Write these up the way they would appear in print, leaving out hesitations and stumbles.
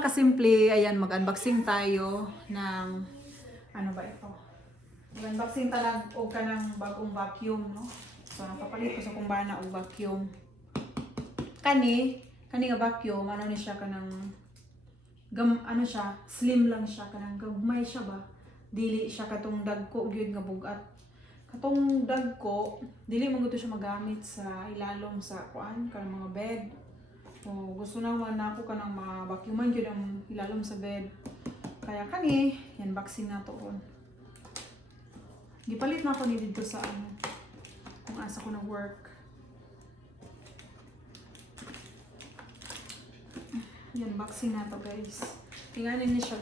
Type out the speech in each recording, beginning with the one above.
lang kasimple, ayan, mag-unboxing tayo ng, ano ba ito? Mag-unboxing talag o ka ng bagong vacuum, no? So, nakapalit ko sa kumbana o vacuum. Kani nga vacuum, ano ni siya kanang, ano siya, slim lang siya, kanang gagmay siya ba? Dili siya katong dagko, gyud nga bugat. Katong dagko, dili man gusto siya magamit sa ilalom sa kuan, kanang mga bed. O gusto naman ako ka ng ma-vacuuman yun ang ilalom sa bed. Kaya kani, yan boxing na to ron. Gipalit na ako ni dito sa ano, kung asa ko nag-work. Yan, boxing na to guys. Tingnan niya siya,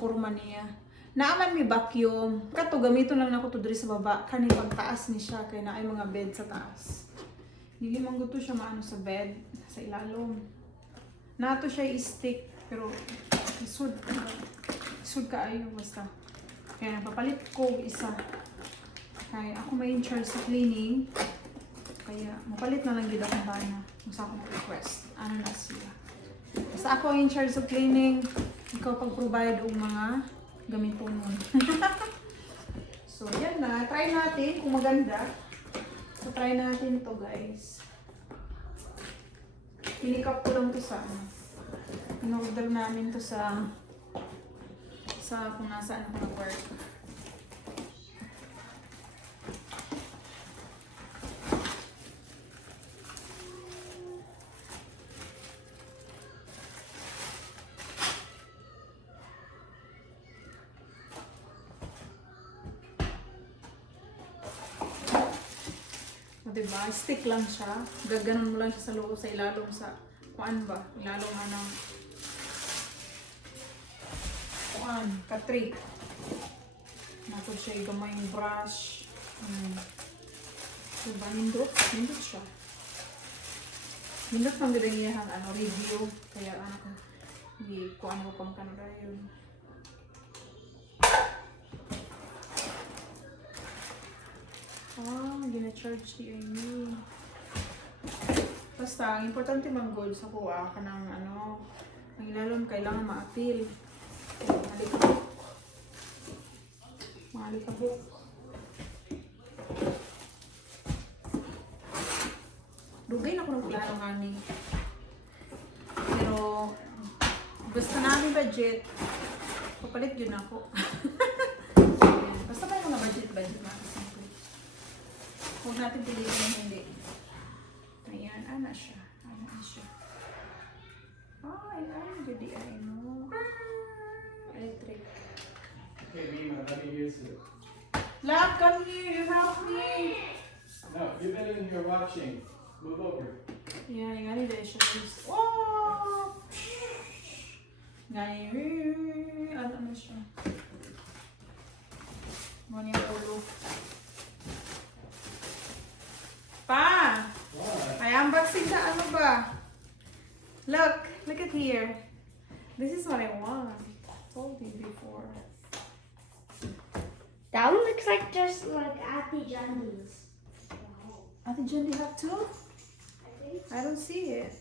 kurma niya. Naaman mi vacuum. Kato, gamiton lang ako to diri sa baba. Kani pagtaas ni siya, kaya na ay mga bed sa taas. Dili man gusto siya maano sa bed, sa ilalom. Nato siya i-stick, pero isud ka ayo basta. Kaya napapalit ko isa. Kaya ako may in charge sa cleaning. Kaya mapalit na lang gid akong bana. Kung sa akong request. Ano na sila. Basta ako in charge sa cleaning. Ikaw pag-provide og mga gamiton mo. So yan na. Try natin kung maganda. So, try natin to guys. Pinikap ko lang to sa in-order namin to sa kung nasaan ako nag-work. Diba? Stick lang siya. Gaganon mo lang siya sa loob, sa ilalong sa kuan ba? Ilalong anong kuan, katrik. Nato siya gamay yung brush. Diba? Nindot siya. Nindot pang gudang ano, review. Kaya ano ko, hindi kuan ko pang kanada yun. Gina-charge di ay. Basta, ang importante man gold sa kuha ka ng ano, ang ilalom kailangan ma-appeal. Malikabok. Dugay na ko ng planong ani. Pero, basta namin budget, papalit yun ako. Basta may mga budget na. Huwag natin piliin yung hindi. Ayan, ana siya. Ay, gudi ay no. Electric. Okay, Mima, let me use it. Love, come here. You help me. No, you've been in here watching. Move over. Yeah, yung gani dahil siya. Oh! Gani, ano siya. Gani ang ulo. Pa! Ay, unboxing na ano ba? Look at here. This is what I want. I told you before. That one looks like just like Auntie Jenny's. Ate Jen, do you have two? I think I don't see it.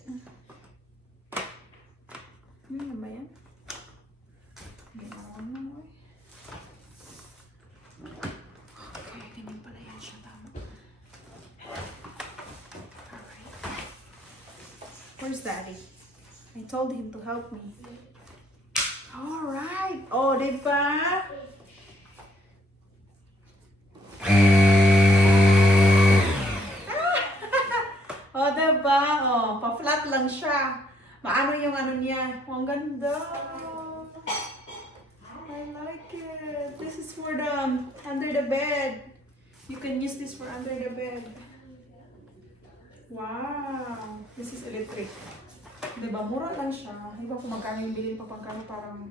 Ano ba yan? Ginawa mo. Okay, ganyan pala yan siya. Tama. Alright. Where's Daddy? I told him to help me. Alright. Oh, diba? Oh, diba? Oh, pa-flat lang siya. Maano yung ano niya. Oh, ang ganda. I like it. This is for the under the bed. You can use this for under the bed. Wow. This is electric. Diba? Mura lang siya. Iba kung magkano yung bilhin pa pagkano parang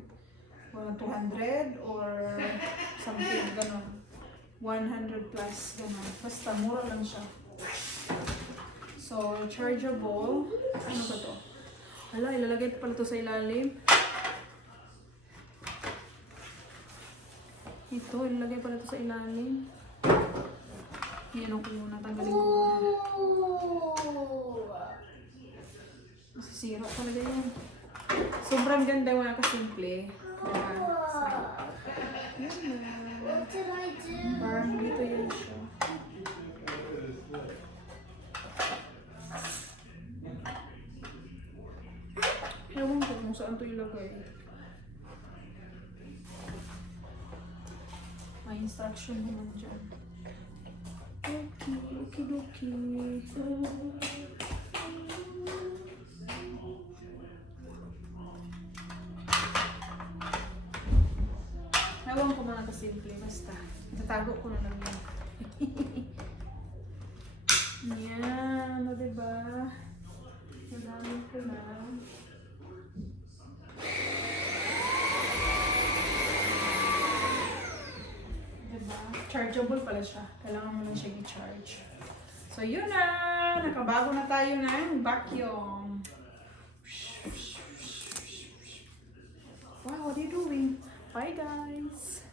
200 or something. Ganon. 100 plus. Ganon. Basta mura lang siya. So, chargeable. Ano ba to? Hala, ilalagay pa pala to sa ilalim. Ito, ilalagay pala to sa ilalim. Yan ako muna. Tanggalin ko muna. Masisira talaga yan. Sobrang ganda yung mga kasimple. Diba? So, yun na. What did I do? Parang dito yun siya. Ewan ko kung saan ito ilagay. May instruction naman dyan. Okay, okay. Ewan ko mga kasimple, basta. Itatago ko na lang yan. Yan, o diba? Nagamit ko na. Diba? Chargeable pala siya. Kailangan mo lang siya i-charge. So, yun na! Nakabago na tayo ng vacuum. Wow, what are you doing? Bye, guys!